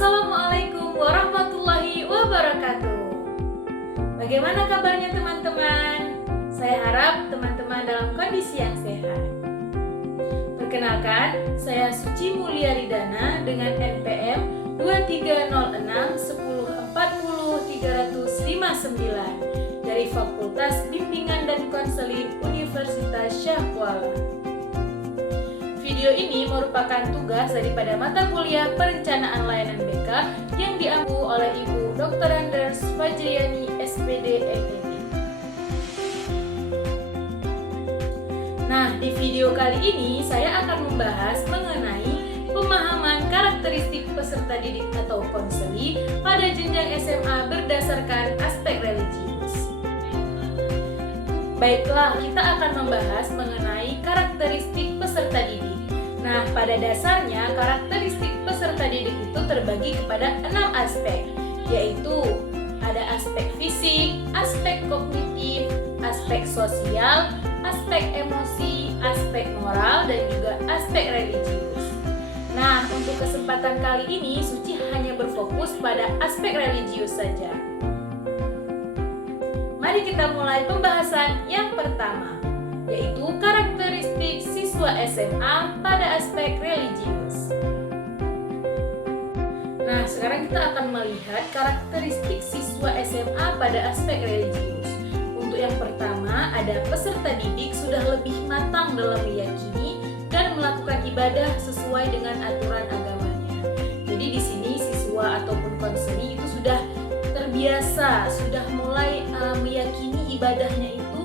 Assalamualaikum warahmatullahi wabarakatuh. Bagaimana kabarnya teman-teman? Saya harap teman-teman dalam kondisi yang sehat. Perkenalkan, saya Suci Mulia Ridana dengan NPM 230610403059 dari Fakultas Bimbingan dan Konseling Universitas Syah Kuala. Video ini merupakan tugas daripada mata kuliah Perencanaan Layanan BK yang diampu oleh Ibu Dr. Anders Fajriani, SPD, FEB. Nah, di video kali ini saya akan membahas mengenai pemahaman karakteristik peserta didik atau konseli pada jenjang SMA berdasarkan aspek religius. Baiklah, kita akan membahas mengenai karakteristik peserta didik. Nah, pada dasarnya karakteristik peserta didik itu terbagi kepada 6 aspek, yaitu ada aspek fisik, aspek kognitif, aspek sosial, aspek emosi, aspek moral, dan juga aspek religius. Nah, untuk kesempatan kali ini Suci hanya berfokus pada aspek religius saja. Mari kita mulai pembahasan yang pertama, yaitu karakteristik siswa SMA pada aspek religius. Nah, sekarang kita akan melihat karakteristik siswa SMA pada aspek religius. Untuk yang pertama, ada peserta didik sudah lebih matang dalam meyakini dan melakukan ibadah sesuai dengan aturan agamanya. Jadi di sini siswa ataupun konseli itu sudah terbiasa, sudah mulai meyakini ibadahnya itu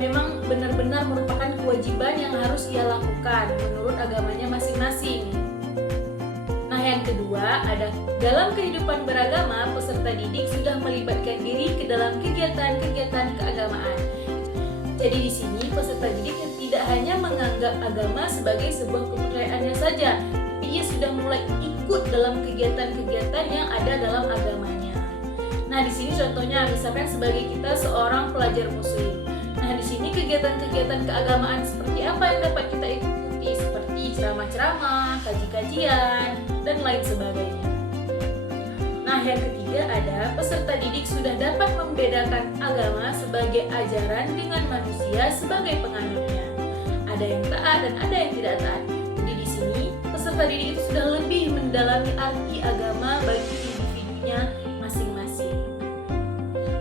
memang benar-benar merupakan kewajiban yang harus ia lakukan menurut agamanya masing-masing. Nah, yang kedua, ada dalam kehidupan beragama, peserta didik sudah melibatkan diri ke dalam kegiatan-kegiatan keagamaan. Jadi di sini peserta didik tidak hanya menganggap agama sebagai sebuah kepercayaannya saja, tapi ia sudah mulai ikut dalam kegiatan-kegiatan yang ada dalam agamanya. Nah, di sini contohnya misalkan sebagai kita seorang pelajar muslim. Nah, di sini kegiatan-kegiatan keagamaan seperti apa yang dapat kita ikuti, seperti ceramah-ceramah, kaji-kajian, dan lain sebagainya. Nah, yang ketiga ada peserta didik sudah dapat membedakan agama sebagai ajaran dengan manusia sebagai penganutnya. Ada yang taat dan ada yang tidak taat. Jadi di sini peserta didik itu sudah lebih mendalami arti agama bagi individunya masing-masing.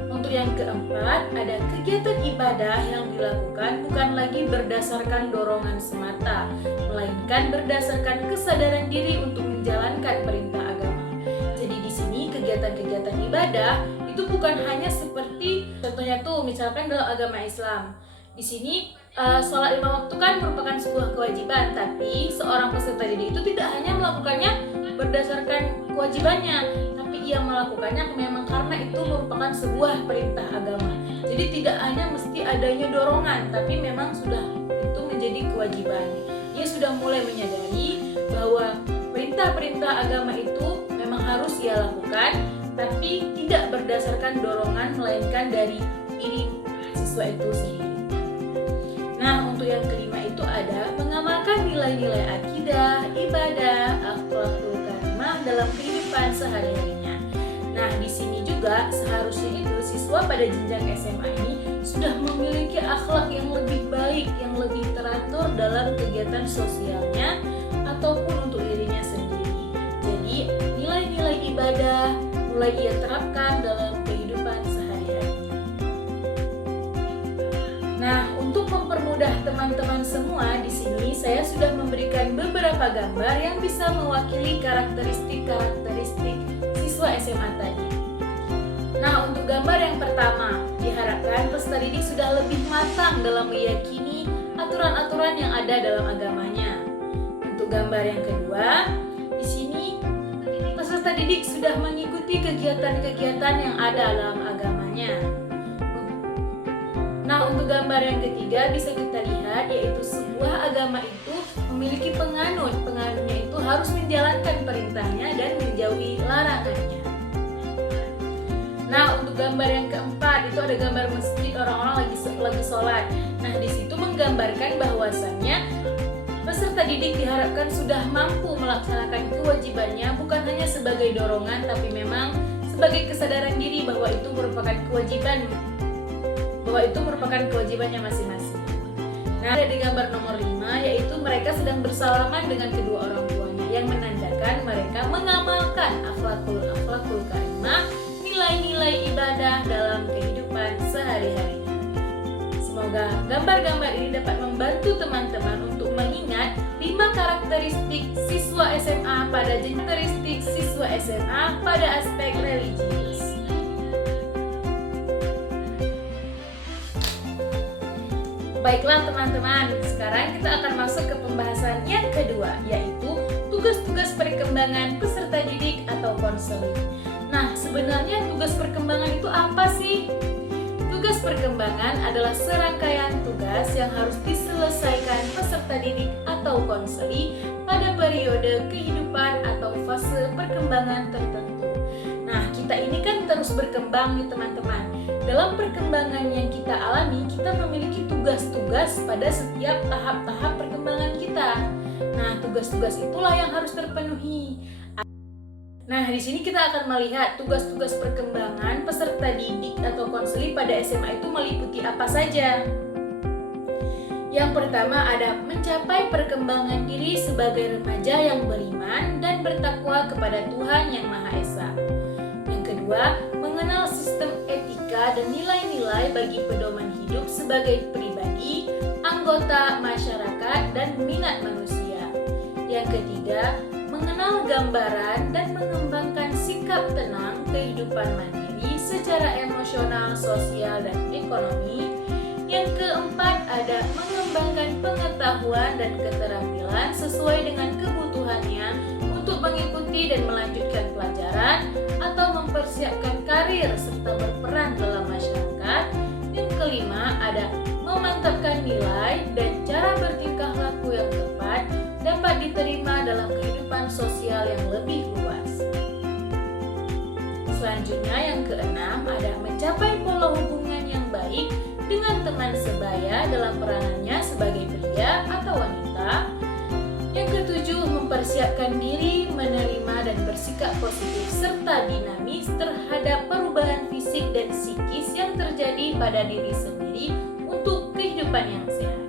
Untuk yang keempat, ada kegiatan ibadah yang dilakukan bukan lagi berdasarkan dorongan semata, melainkan berdasarkan kesadaran diri untuk menjalankan perintah agama. Jadi di sini kegiatan-kegiatan ibadah itu bukan hanya seperti contohnya tuh misalkan dalam agama Islam. Di sini sholat 5 waktu kan merupakan sebuah kewajiban, tapi seorang peserta didik itu tidak hanya melakukannya berdasarkan kewajibannya, tapi ia melakukannya memang karena itu merupakan sebuah perintah agama. Jadi tidak hanya mesti adanya dorongan, tapi memang sudah itu menjadi kewajiban. Ia sudah mulai menyadari bahwa perintah-perintah agama itu memang harus ia lakukan, tapi tidak berdasarkan dorongan, melainkan dari diri siswa itu sendiri. Nah, untuk yang kelima itu ada mengamalkan nilai-nilai akidah, ibadah, akhlakul karimah dalam kehidupan sehari-harinya. Nah, di sini juga seharusnya itu siswa pada jenjang SMA ini sudah memiliki akhlak yang lebih baik, yang lebih teratur dalam kegiatan sosialnya ataupun untuk dirinya sendiri. Jadi, nilai-nilai ibadah mulai ia terapkan dalam kehidupan sehari-harinya. Nah, untuk mempermudah teman-teman semua, di sini saya sudah memberikan beberapa gambar yang bisa mewakili karakteristik siswa SMA tadi. Nah, untuk gambar yang pertama, diharapkan peserta didik sudah lebih matang dalam meyakini aturan-aturan yang ada dalam agamanya. Untuk gambar yang kedua, di sini peserta didik sudah mengikuti kegiatan-kegiatan yang ada dalam agamanya. Nah, untuk gambar yang ketiga bisa kita lihat yaitu sebuah agama itu memiliki penganut. Penganutnya itu harus menjalankan perintahnya dan menjauhi larangannya. Nah, untuk gambar yang keempat itu ada gambar masjid, orang-orang lagi sholat. Nah, di situ menggambarkan bahwasannya peserta didik diharapkan sudah mampu melaksanakan kewajibannya bukan hanya sebagai dorongan, tapi memang sebagai kesadaran diri bahwa itu merupakan kewajibannya masing-masing. Nah, ada di gambar nomor 5, yaitu mereka sedang bersalaman dengan kedua orang tuanya, yang menandakan mereka mengamalkan akhlakul karimah, nilai-nilai ibadah dalam kehidupan sehari-hari. Semoga gambar-gambar ini dapat membantu teman-teman untuk mengingat 5 karakteristik siswa SMA pada aspek religius. Baiklah teman-teman, sekarang kita akan masuk ke pembahasan yang kedua, yaitu tugas-tugas perkembangan peserta didik atau konseling. Nah, sebenarnya tugas perkembangan itu apa sih? Tugas perkembangan adalah serangkaian tugas yang harus diselesaikan peserta didik atau konseli pada periode kehidupan atau fase perkembangan tertentu. Nah, kita ini kan terus berkembang nih teman-teman. Dalam perkembangan yang kita alami, kita memiliki tugas-tugas pada setiap tahap-tahap perkembangan kita. Nah, tugas-tugas itulah yang harus terpenuhi. Nah, di sini kita akan melihat tugas-tugas perkembangan peserta didik atau konseli pada SMA itu meliputi apa saja. Yang pertama ada mencapai perkembangan diri sebagai remaja yang beriman dan bertakwa kepada Tuhan Yang Maha Esa. Yang kedua, mengenal sistem etika dan nilai-nilai bagi pedoman hidup sebagai pribadi, anggota masyarakat, dan minat manusia. Yang ketiga, mengenal gambaran dan mengembangkan sikap tenang kehidupan mandiri secara emosional, sosial, dan ekonomi. Yang keempat ada mengembangkan pengetahuan dan keterampilan sesuai dengan kebutuhannya untuk mengikuti dan melanjutkan pelajaran atau mempersiapkan karir serta berperan dalam masyarakat. Yang kelima ada memantapkan nilai dan cara bertingkah laku yang tepat dapat diterima dalam kehidupan sosial yang lebih luas. Selanjutnya yang keenam ada mencapai pola hubungan yang baik dengan teman sebaya dalam peranannya sebagai pria atau wanita. Yang ketujuh, mempersiapkan diri, menerima dan bersikap positif serta dinamis terhadap perubahan fisik dan psikis yang terjadi pada diri sendiri untuk kehidupan yang sehat.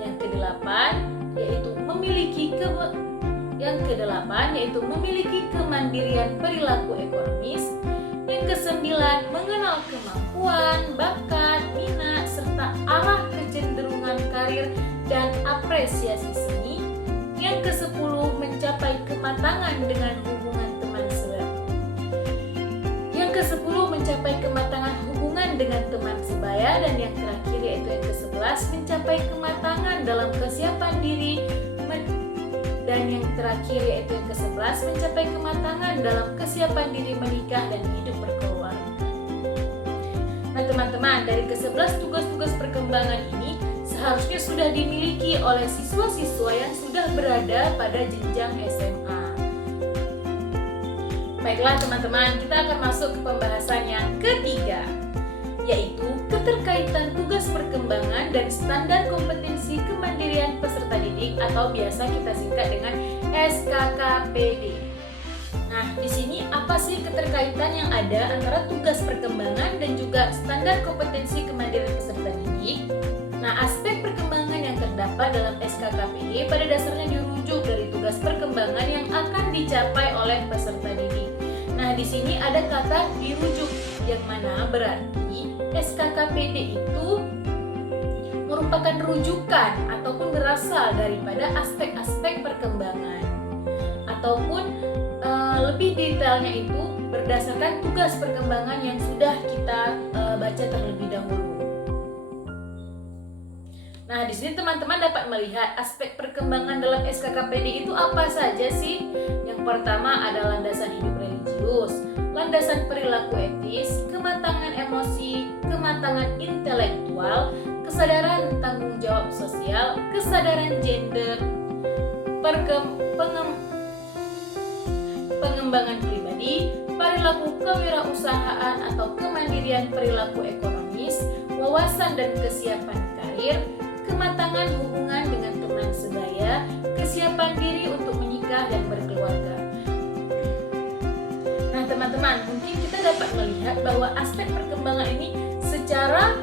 Yang kedelapan, yaitu memiliki kemandirian perilaku ekonomis. Yang kesembilan, mengenal kemampuan, bakat, minat, serta arah kecenderungan karir dan apresiasi seni. Yang kesepuluh, mencapai kematangan dengan hubungan teman sebaya. Dan yang terakhir yaitu yang ke-11, mencapai kematangan dalam kesiapan diri. Dan yang terakhir yaitu yang ke-11, mencapai kematangan dalam kesiapan diri menikah dan hidup berkeluarga. Nah teman-teman, dari ke-11 tugas-tugas perkembangan ini seharusnya sudah dimiliki oleh siswa-siswa yang sudah berada pada jenjang SMA. Baiklah teman-teman, kita akan masuk ke pembahasan yang ketiga, yaitu keterkaitan tugas perkembangan dan standar kompetensi kemandirian peserta didik atau biasa kita singkat dengan SKKPD. Nah, di sini apa sih keterkaitan yang ada antara tugas perkembangan dan juga standar kompetensi kemandirian peserta didik? Nah, aspek perkembangan yang terdapat dalam SKKPD pada dasarnya dirujuk dari tugas perkembangan yang akan dicapai oleh peserta didik. Nah, di sini ada kata dirujuk, yang mana berarti SKKPD itu merupakan rujukan ataupun berasal daripada aspek-aspek perkembangan, ataupun lebih detailnya itu berdasarkan tugas perkembangan yang sudah kita baca terlebih dahulu. Nah, di sini teman-teman dapat melihat aspek perkembangan dalam SKKPD itu apa saja sih? Yang pertama ada landasan hidup religius, landasan perilaku etis, kematangan emosi, kematangan intelektual, kesadaran tanggung jawab sosial, kesadaran gender, pengembangan pribadi, perilaku kewirausahaan atau kemandirian perilaku ekonomis, wawasan dan kesiapan karir, kematangan hubungan dengan teman sebaya, persiapan diri untuk menikah dan berkeluarga. Nah teman-teman, mungkin kita dapat melihat bahwa aspek perkembangan ini secara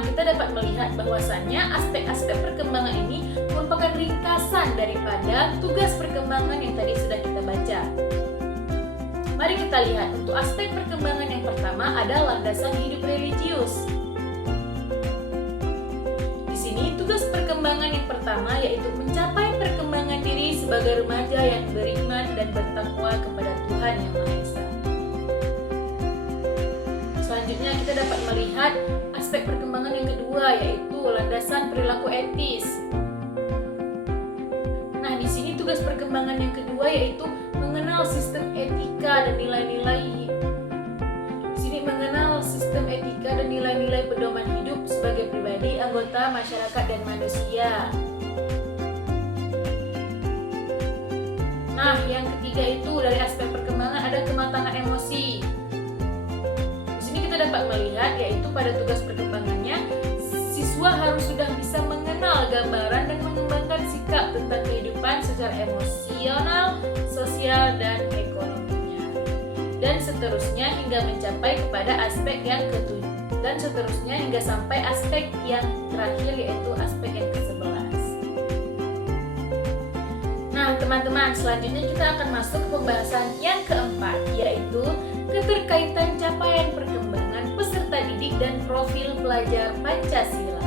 kita dapat melihat bahwasannya aspek-aspek perkembangan ini merupakan ringkasan daripada tugas perkembangan yang tadi sudah kita baca. Mari kita lihat untuk aspek perkembangan yang pertama ada landasan hidup religius. Di sini tugas perkembangan yang pertama yaitu mencapai perkembangan diri sebagai remaja yang beriman dan bertakwa kepada Tuhan Yang Maha Esa. Selanjutnya kita dapat melihat aspek perkembangan yang kedua yaitu landasan perilaku etis. Nah, di sini tugas perkembangan yang kedua yaitu mengenal sistem etika dan nilai-nilai. Di sini mengenal sistem etika dan nilai-nilai pedoman hidup sebagai pribadi, anggota masyarakat dan manusia. Nah, yang ketiga itu dari aspek perkembangan ada kematangan emosi. Dapat melihat yaitu pada tugas perkembangannya siswa harus sudah bisa mengenal gambaran dan mengembangkan sikap tentang kehidupan secara emosional, sosial dan ekonominya, dan seterusnya hingga mencapai kepada aspek yang ketujuh, dan seterusnya hingga sampai aspek yang terakhir yaitu aspek yang ke-11. Nah teman-teman, selanjutnya kita akan masuk ke pembahasan yang keempat yaitu keterkaitan capaian perkembangan peserta didik dan profil pelajar Pancasila.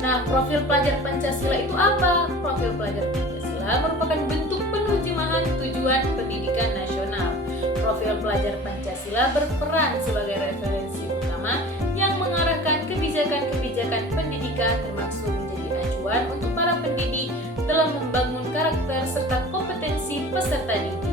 Nah, profil pelajar Pancasila itu apa? Profil pelajar Pancasila merupakan bentuk penerjemahan tujuan pendidikan nasional. Profil pelajar Pancasila berperan sebagai referensi utama yang mengarahkan kebijakan-kebijakan pendidikan termasuk menjadi acuan untuk para pendidik dalam membangun karakter serta kompetensi peserta didik.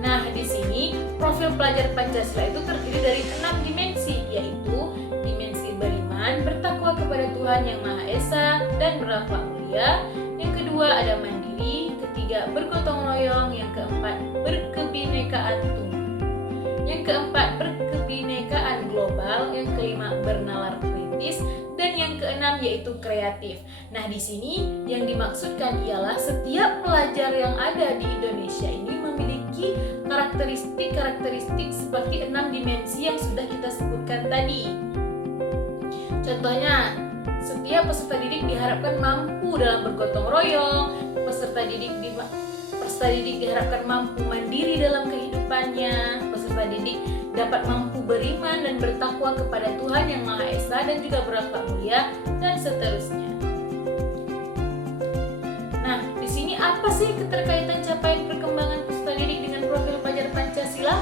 Nah, di sini profil pelajar Pancasila itu terdiri dari 6 dimensi, yaitu dimensi beriman, bertakwa kepada Tuhan Yang Maha Esa, dan berakhlak mulia. Yang kedua ada mandiri, ketiga bergotong royong, yang keempat berkebinekaan tunggal, yang keempat berkebinekaan global, yang kelima bernalar kritis, dan yang keenam yaitu kreatif. Nah, di sini yang dimaksudkan ialah setiap pelajar yang ada di Indonesia ini memiliki karakteristik seperti 6 dimensi yang sudah kita sebutkan tadi. Contohnya, setiap peserta didik diharapkan mampu dalam bergotong royong, peserta didik diharapkan mampu mandiri dalam kehidupannya, peserta didik dapat mampu beriman dan bertakwa kepada Tuhan Yang Maha Esa dan juga berakhlak mulia, dan seterusnya. Nah, di sini apa sih keterkaitan capaian perkembangan peserta didik dengan profil pelajar Pancasila?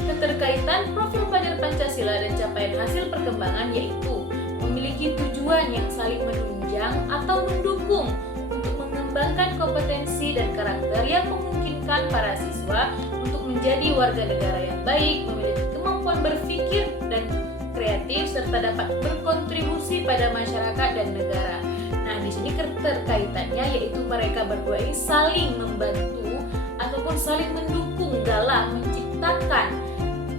Keterkaitan profil pelajar Pancasila dan capaian hasil perkembangan yaitu memiliki tujuan yang saling menunjang atau mendukung untuk mengembangkan kompetensi dan karakter yang memungkinkan para siswa untuk menjadi warga negara yang baik, memiliki kemampuan berpikir dan kreatif, serta dapat berkontribusi pada masyarakat dan negara. Nah, di sini keterkaitannya yaitu mereka berdua ini saling membantu ataupun saling mendukung dalam menciptakan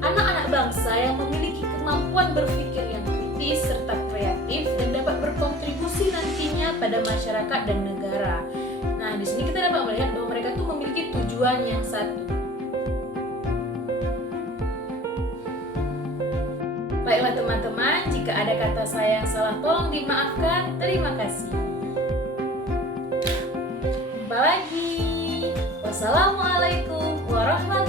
anak-anak bangsa yang memiliki kemampuan berpikir yang kritis serta kreatif dan dapat berkontribusi nantinya pada masyarakat dan negara. Nah, di sini kita dapat melihat bahwa mereka tuh memiliki tujuan yang satu. Baiklah teman-teman, jika ada kata saya yang salah tolong dimaafkan. Terima kasih. Jumpa lagi. Wassalamualaikum warahmatullahi wabarakatuh.